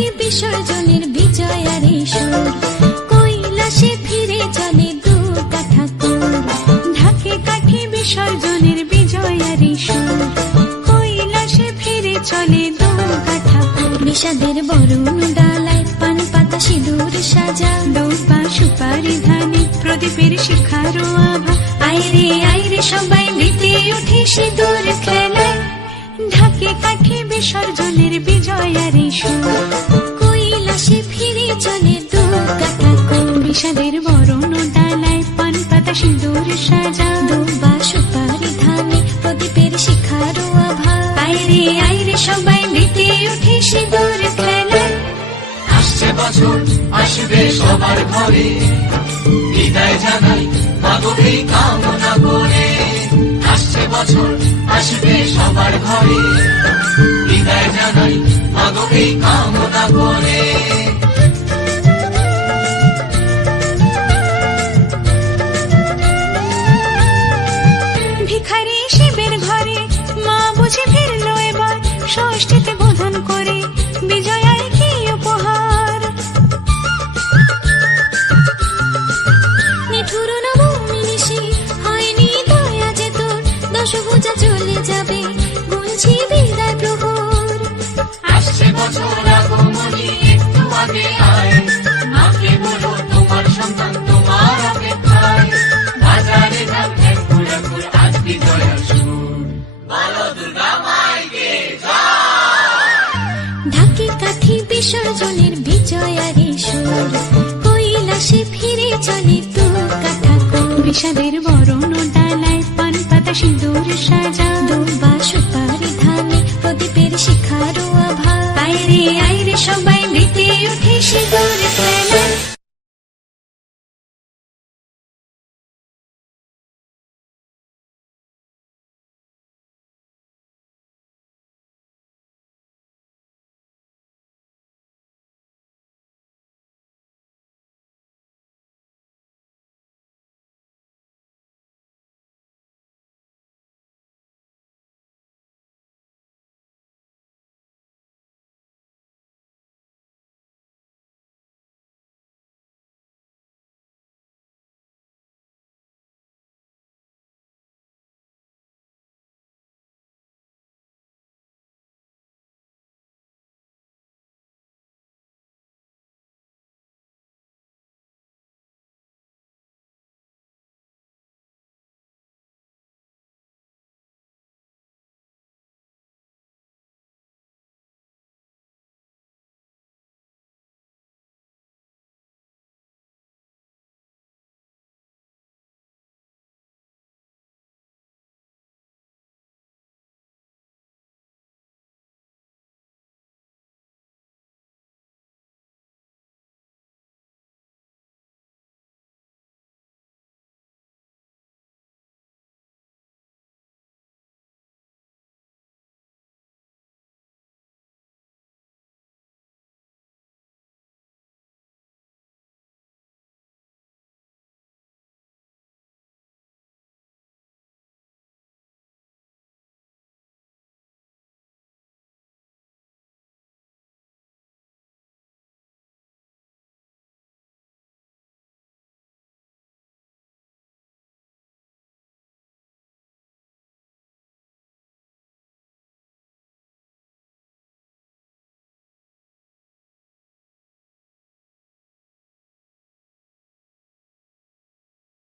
কাঠি বিসর্জনের বিজয়ারে সুর, কৈলাসে ফিরে চলে দুর্গা ঠাকুর। ঢাকে কাঠি বিসর্জনের বিজয়ারে সুর, কৈলাসে ফিরে চলে দুর্গা ঠাকুর। বিষাদের বরণ ডালায় পান পাতা সিঁদুর সাজা, দৌপা সুপারি ধানে প্রদীপের শিখারো আভা। আইরে আইরে সবাই মেতে উঠে সিঁদুর খেলায়, ঢাকে কাঠি বিসর্জনের বিজয়ারে সুর, কৈলাসে ফিরে চলে দুর্গা ঠাকুর। বিষাদের বরণ ডালায় পান পাতা সিঁদুর সাজা, দৌপা সুপারি ধানে প্রদীপের শিখারো আভা। আইরে আইরে সবাই মেতে উঠে সিঁদুর খেলায়। আসছে বছর আসবে সবার ঘরে, বিদায় জানাই মাগোকে কামনা করে। আসছে বছর আসবে সবার ঘরে, বিদায় জানাই মাগোকে কামনা করে। ভিখারি শিবের ঘরে মা বুঝে ফিরলো এবার, ষষ্ঠীতে বোধন করে বিজয়ায় কি উপহার। নিঠুর নবমী নিশি হয়নি দয়া যে তোর, দশভুজা চলে যাবে গুনছি বিদায় প্রহর। আসছে বছর আগমনী একটু আগে আয়, মাকে বলো তোমার সন্তান তোমার অপেক্ষায়। বাজারে যাও ঠাকুর ঠাকুর আজ বিজয়ার সুর, বলো দুর্গা মাইকে জয়। ঢাকে কাঠি বিসর্জনের বিজয়ারে সুর, কৈলাসে ফিরে চলে দুর্গা ঠাকুর। বিষাদের বরণ ডালায় পান পাতা সিঁদুর সাজা, দৌপা সুপারি ধানে প্রদীপের শিখারো আভা। আইরে আইরে সবাই মেতে উঠে সিঁদুর